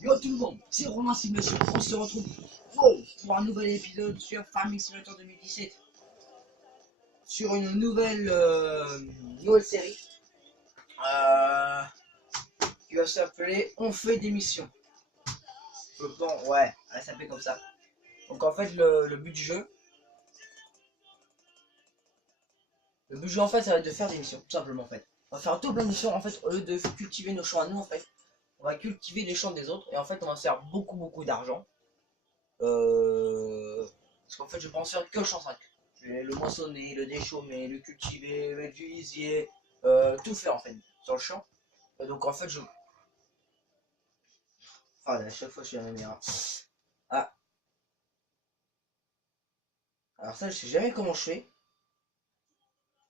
Yo tout le monde, c'est Romain Simulation. On se retrouve pour un nouvel épisode sur Farming Simulator 2017. Sur une nouvelle série euh, qui va s'appeler On fait des missions. Bon, ouais, elle s'appelle comme ça. Donc en fait, le but du jeu, en fait, ça va être de faire des missions, tout simplement en fait. On va faire tout plein de missions en fait, au lieu de cultiver nos champs à nous en fait. On va cultiver les champs des autres et en fait, on va se faire beaucoup d'argent. Parce qu'en fait, je pense faire que le champ 5. Je vais le moissonner, le déchaumer, le cultiver, mettre du lisier, tout faire en fait sur le champ. Et donc en fait, je. Enfin, à chaque fois, je suis à la même erreur. Ah, alors ça, je sais jamais comment je fais.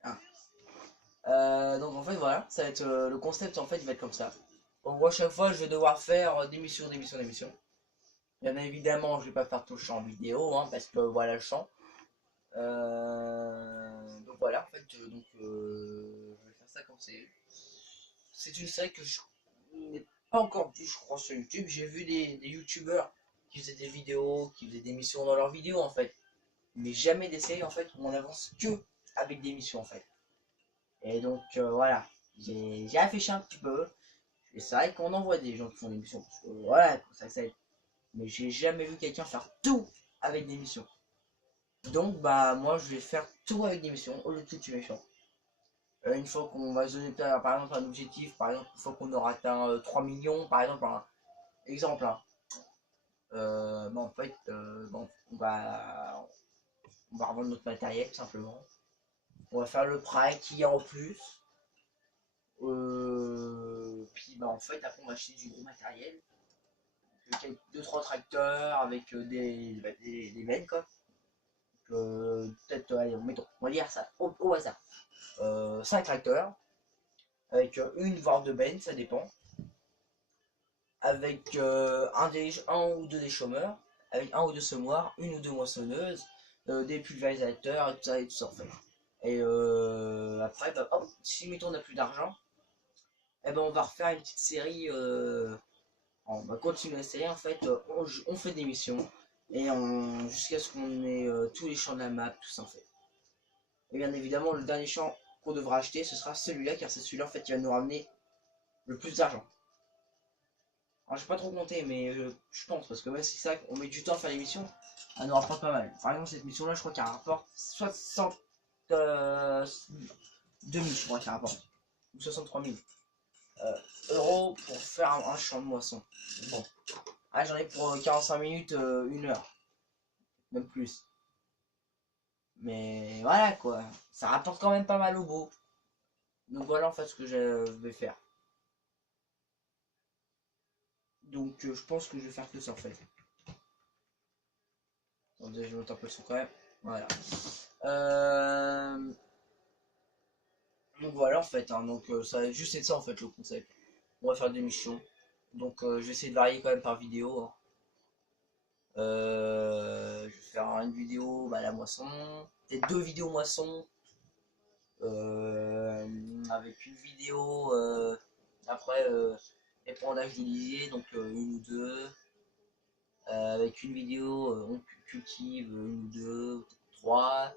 Ah. Donc en fait, voilà, ça va être le concept en fait, il va être comme ça. En gros, à chaque fois, je vais devoir faire des missions. Bien évidemment, je vais pas faire tout le champ vidéo, hein, parce que voilà le champ. Donc voilà, en fait, je vais faire ça comme c'est. C'est une série que je n'ai pas encore vue, je crois, sur YouTube. J'ai vu des youtubeurs qui faisaient des vidéos, qui faisaient des missions dans leurs vidéos, en fait. Mais jamais des séries, en fait, où on avance que avec des missions, en fait. Et donc, voilà. J'ai affiché un petit peu. Et c'est vrai qu'on en voit des gens qui font des missions. Parce que, voilà, ça aide. Mais j'ai jamais vu quelqu'un faire tout avec des missions. Donc, bah, moi, je vais faire tout avec des missions au lieu de cultiver les champs. Une fois qu'on va se donner par exemple un objectif, par exemple une fois qu'on aura atteint 3 millions, par exemple, un exemple, hein, bah, en fait, bon, on va revendre notre matériel tout simplement. On va faire le prêt qu'il y a en plus. Puis bah, en fait, après on va acheter du gros matériel. 2-3 tracteurs avec des bennes quoi. Peut-être, allez, on va dire ça au hasard. 5 tracteurs avec une voire deux bennes, ça dépend. Avec un ou deux des chômeurs, avec un ou deux semoirs, une ou deux moissonneuses, des pulvérisateurs et tout ça en fait. Et après, bah, hop, si mettons on n'a plus d'argent, eh ben on va refaire une petite série, on va continuer la série en fait, on fait des missions et jusqu'à ce qu'on ait tous les champs de la map, tout ça en fait. Et bien évidemment le dernier champ qu'on devra acheter ce sera celui-là car c'est celui-là en fait qui va nous ramener le plus d'argent. Alors, j'ai pas trop compté, mais je pense, parce que ouais, c'est ça, on met du temps à faire l'émission, elle nous rapporte pas mal. Par exemple, cette mission-là, je crois qu'elle rapporte 60 2000, je crois qu'elle rapporte, ou 63 000 euros pour faire un champ de moisson. Bon, ah, j'en ai pour 45 minutes, 1 heure, même plus. Mais voilà quoi, ça rapporte quand même pas mal au bout. Donc voilà en fait ce que je vais faire. Donc je pense que je vais faire que ça en fait. Attendez, je monte un peu le son quand même. Voilà. Euh, Donc voilà en fait, hein, donc ça va juste être ça en fait le concept. On va faire des missions. Donc je vais essayer de varier quand même par vidéo, hein. Je vais faire une vidéo bah, la moisson, peut-être deux vidéos moisson, avec une vidéo après épandage du lisier, donc une ou deux, avec une vidéo on cultive une ou deux, trois,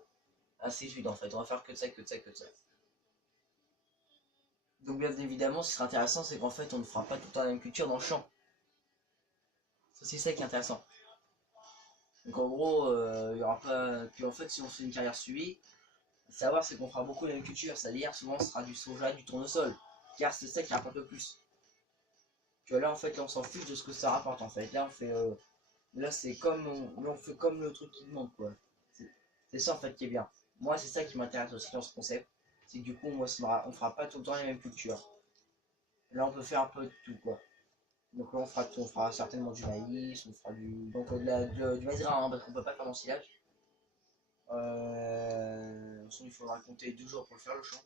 ainsi de suite en fait. On va faire que de ça, que de ça, que de ça. Donc bien évidemment, ce qui sera intéressant, c'est qu'en fait, on ne fera pas tout le temps la même culture dans le champ. C'est ça qui est intéressant. Donc en gros, il y aura pas. Puis en fait, si on fait une carrière suivie, savoir c'est qu'on fera beaucoup la même culture. C'est-à-dire souvent ce sera du soja, du tournesol. Car c'est ça qui rapporte le plus. Tu vois là en fait là on s'en fiche de ce que ça rapporte en fait. Là on fait. Là c'est comme. On fait comme le truc qui demande quoi. C'est ça en fait qui est bien. Moi c'est ça qui m'intéresse aussi dans ce concept. C'est que du coup moi, on fera pas tout le temps les mêmes cultures. Là on peut faire un peu de tout quoi. Donc là, on fera certainement du maïs, on fera du maïs grain, hein, parce qu'on peut pas faire d'ensilage. Il faudra compter 2 jours pour le faire le champ.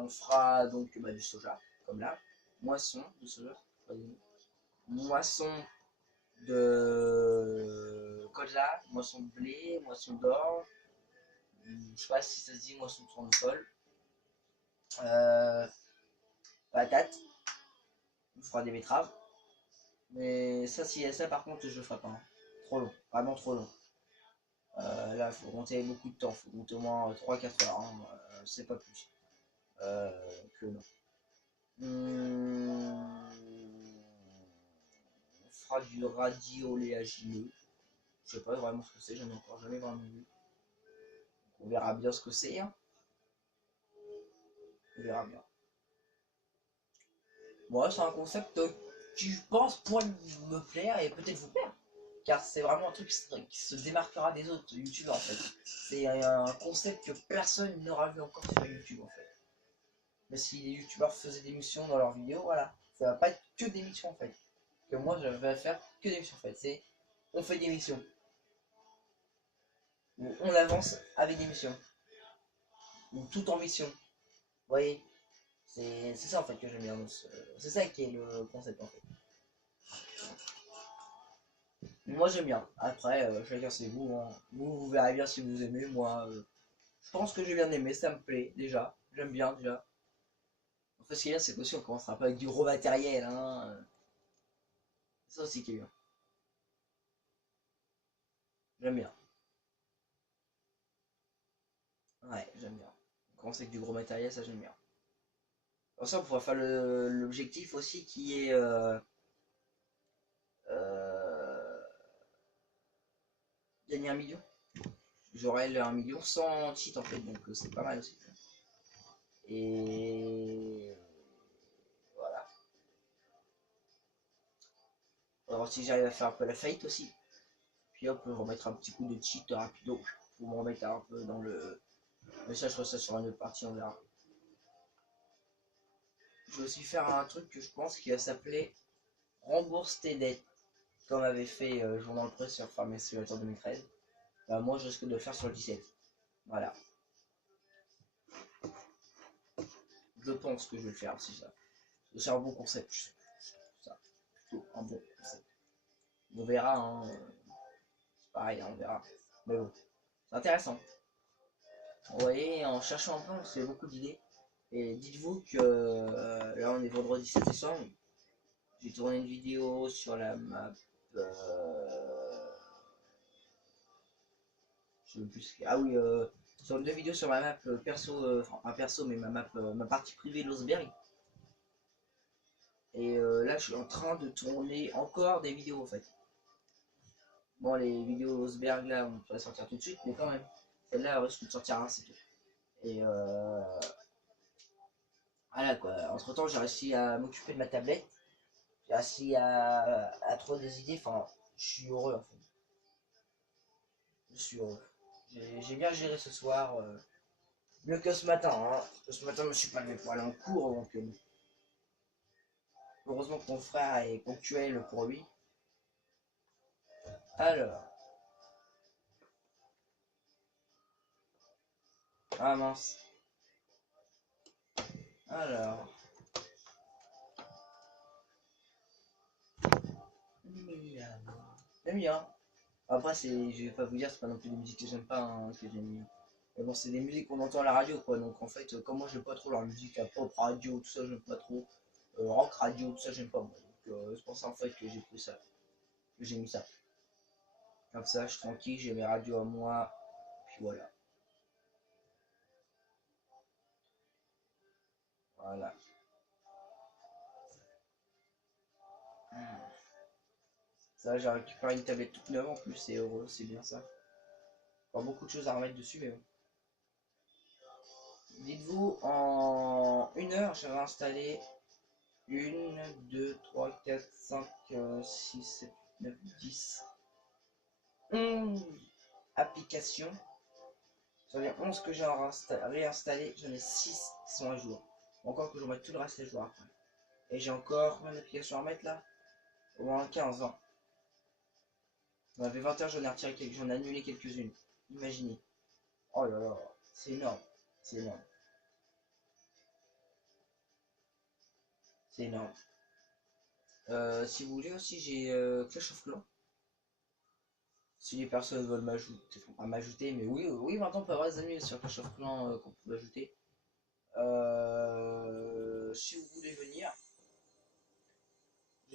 On fera donc bah, du soja, comme là. Moisson de soja. Moisson de colza, moisson de blé, moisson d'orge. Je sais pas si ça se dit moisson de tournesol. Patate. fera des betteraves. Mais ça, si ça par contre, je le ferai pas. Hein. Trop long, vraiment trop long. Là, il faut compter beaucoup de temps, il faut compter au moins 3-4 heures, hein. C'est pas plus. Que non. On fera du radioléagineux. Je sais pas vraiment ce que c'est, j'en ai encore jamais vraiment vu. On verra bien ce que c'est. Hein. On verra bien. Moi, c'est un concept qui, je pense, pourrait me plaire et peut-être vous plaire. Car c'est vraiment un truc qui se démarquera des autres youtubeurs en fait. C'est un concept que personne n'aura vu encore sur YouTube en fait. Mais si les youtubeurs faisaient des missions dans leurs vidéos, voilà. Ça va pas être que des missions en fait. Que moi je vais faire que des missions en fait. C'est on fait des missions. Ou on avance avec des missions. Ou tout en mission. Vous voyez. C'est ça en fait que j'aime bien. C'est ça qui est le concept en fait. Moi j'aime bien. Après, chacun c'est vous. Hein. Vous verrez bien si vous aimez. Moi, je pense que j'ai bien aimé. Ça me plaît déjà. J'aime bien déjà. En fait, ce qui est bien, c'est qu'aussi on commencera pas avec du gros matériel. Hein. C'est ça aussi qui est bien. J'aime bien. Ouais, j'aime bien. On commence avec du gros matériel, ça j'aime bien. Pour ça, on pourra faire l'objectif aussi qui est euh, gagner 1 million. J'aurai le 1 million sans cheat en fait, donc c'est pas mal aussi. Et voilà. Alors si j'arrive à faire un peu la fate aussi, puis hop, je remettre un petit coup de cheat rapido pour me remettre un peu dans le. Mais ça, je ferai ça sur une autre partie, on verra. Je vais aussi faire un truc que je pense qui va s'appeler rembourse tes dettes, comme avait fait Journal Presse sur Farming Simulator 2013. Bah, moi, je risque de le faire sur le 17. Voilà. Je pense que je vais le faire, c'est ça. C'est un bon concept, je sais. Ça. Plutôt un bon concept. On verra, hein. C'est pareil, hein, on verra. Mais bon, c'est intéressant. Vous voyez, en cherchant un peu, on se fait beaucoup d'idées. Et dites-vous que là, on est vendredi 7 décembre. J'ai tourné une vidéo sur la map. Je sais plus. Ah oui, sur 2 vidéos sur ma map perso, enfin pas perso, mais ma map, ma partie privée Losberg. Et là, je suis en train de tourner encore des vidéos en fait. Bon, les vidéos Losberg là, on pourrait sortir tout de suite, mais quand même, celle-là risque de sortir un, c'est tout. Et voilà quoi. Entre temps, j'ai réussi à m'occuper de ma tablette. J'ai réussi à trouver des idées. Enfin, je suis heureux en fait. Je suis heureux. J'ai bien géré ce soir. Mieux que ce matin. Hein. Ce matin, je me suis pas levé pour aller en cours. Donc, heureusement que mon frère est ponctuel pour lui. Alors. Ah mince. Alors. J'aime bien. Après, je vais pas vous dire, c'est pas non plus des musiques que j'aime pas, hein, que j'aime bien. Mais bon, c'est des musiques qu'on entend à la radio, quoi. Donc en fait, comme moi, j'aime pas trop leur musique, la pop radio, tout ça, j'aime pas trop. Rock radio, tout ça, j'aime pas moi. Donc c'est pour ça en fait que j'ai pris ça. Que j'ai mis ça. Comme ça, je suis tranquille, j'ai mes radios à moi. Puis voilà. Voilà. Ça, j'ai récupéré une tablette toute neuve en plus, c'est heureux, c'est bien ça. Pas beaucoup de choses à remettre dessus, mais bon. Dites-vous, en 1 heure, j'avais installé 1, 2, 3, 4, 5, 6, 7, 9, 10, 11 applications. Sur les 11 que j'ai réinstallé, j'en ai 6 qui sont à jour. Encore que je remette tout le reste à jour après. Et j'ai encore combien d'applications à remettre là? Au moins 15 ans. On avait 20 heures, j'en ai annulé quelques-unes. Imaginez. Oh là là, c'est énorme. C'est énorme. C'est énorme. Si vous voulez aussi, j'ai Clash of Clans. Si les personnes veulent m'ajouter, enfin pas m'ajouter, mais oui, oui, maintenant on peut avoir des amis sur Clash of Clans qu'on peut ajouter. Si vous voulez venir,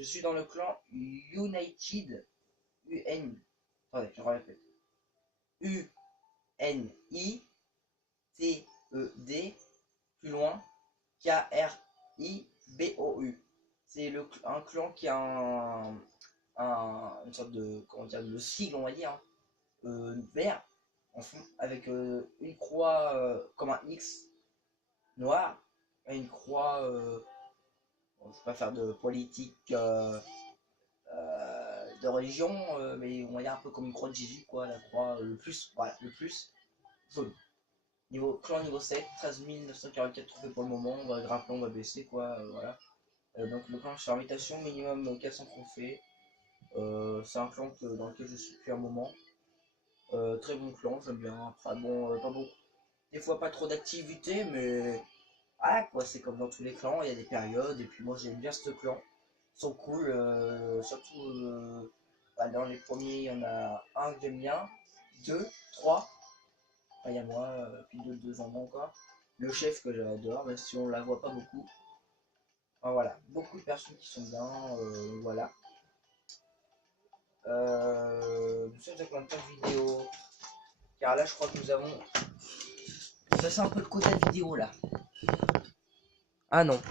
Je suis dans le clan United. UN. Attendez, je répète. UNITED. Plus loin. KRIBOU. C'est un clan qui a une sorte de, comment dire, le sigle, on va dire, vert en fond, avec une croix comme un X noir et une croix. Je ne vais pas faire de politique de religion, mais on va dire un peu comme une croix de Jésus, quoi, la croix, le plus, voilà, le plus jaune. Clan niveau 7, 13 944 trophées pour le moment, on va grimper, on va baisser, quoi, voilà. Donc le clan sur invitation, minimum 400 trophées. C'est un clan dans lequel je suis depuis un moment. Très bon clan, j'aime bien. Enfin bon, pas beaucoup. Des fois pas trop d'activité, mais ah quoi, c'est comme dans tous les clans, il y a des périodes. Et puis moi j'aime bien ce clan. Ils sont cool, surtout dans les premiers, il y en a un que j'aime bien, deux, trois. Enfin, il y a moi, puis deux en moins encore. Le chef que j'adore, même si on la voit pas beaucoup. Enfin, voilà, beaucoup de personnes qui sont bien, voilà. Nous sommes avec plein de vidéos. Car là, je crois que nous avons. Ça, c'est un peu le quota de vidéo là. Ah non.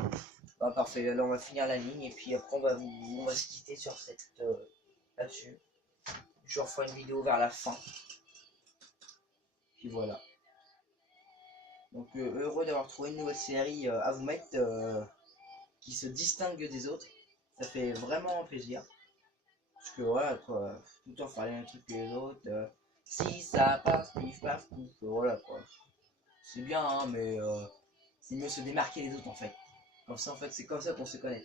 Bah, parfait. Alors, on va finir la ligne et puis après, on va se quitter sur cette. Là-dessus. Je referai une vidéo vers la fin. Puis voilà. Donc, heureux d'avoir trouvé une nouvelle série à vous mettre qui se distingue des autres. Ça fait vraiment plaisir. Parce que voilà, quoi. Tout le temps faire les mêmes trucs que les autres. Si ça passe, pif paf, pouf, voilà quoi. C'est bien, hein, mais c'est mieux se démarquer des autres en fait. Comme ça, en fait, c'est comme ça qu'on se connaît.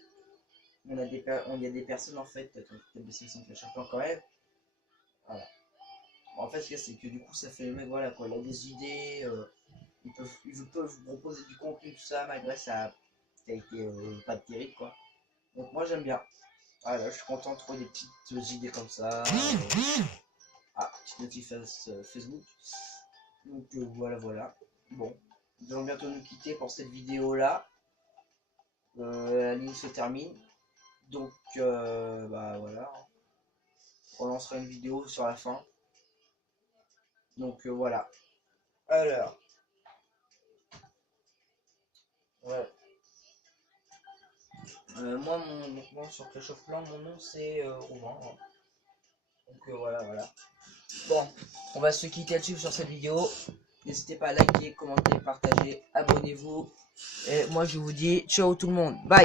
Il y a des personnes en fait, peut-être baisser son champion quand même. Voilà. En fait, c'est que du coup, ça fait le mec, voilà quoi. Il a des idées, ils peuvent vous proposer du contenu, tout ça, malgré sa qualité pas terrible quoi. Donc, moi j'aime bien. Voilà, je suis content de trouver des petites idées comme ça. Ah, petite notification Facebook. Donc voilà. Bon, nous allons bientôt nous quitter pour cette vidéo là. La ligne se termine. Donc bah voilà. On lancera une vidéo sur la fin. Donc voilà. Alors. Ouais. Moi mon sur Clash of Clans, mon nom c'est Romain. Donc voilà. Bon, on va se quitter là-dessus sur cette vidéo. N'hésitez pas à liker, commenter, partager, abonnez-vous. Et moi je vous dis ciao tout le monde. Bye.